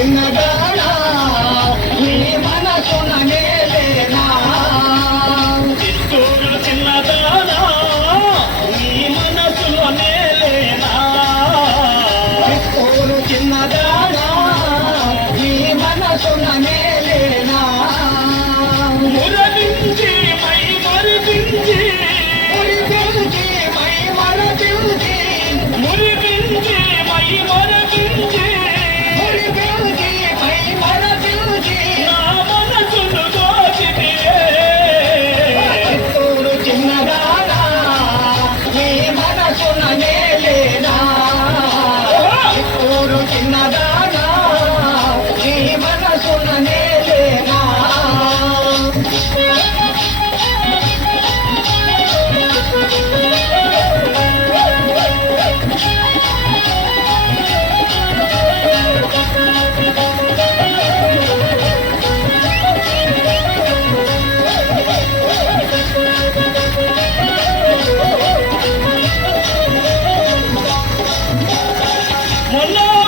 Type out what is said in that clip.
చిన్నగాడా నీ మనసున నేలేనా చిత్తూరు చిన్నగాడా నీ మనసులో నేలేనా చిత్తూరు చిన్నగాడా నీ మనసున నే 哈喽